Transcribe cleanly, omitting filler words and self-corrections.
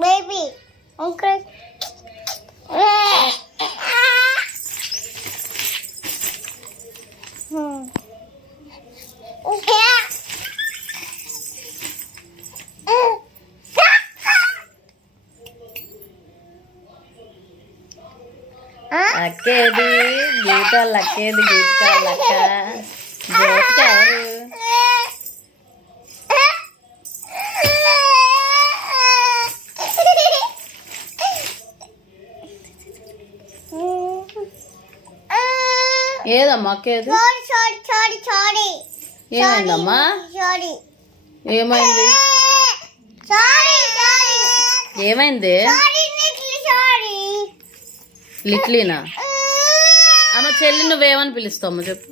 Baby, uncle. అక్కేది గీత లక్కేది గీత లక్క జ్యోతిక ఎవరు? ఏదమ్మా అక్కేది? ఏమైందమ్మా? ఏమైంది? ఏమైంది? లిట్లీనా? అమ్మ చెల్లి నువ్వేమని పిలుస్తావు చెప్పు.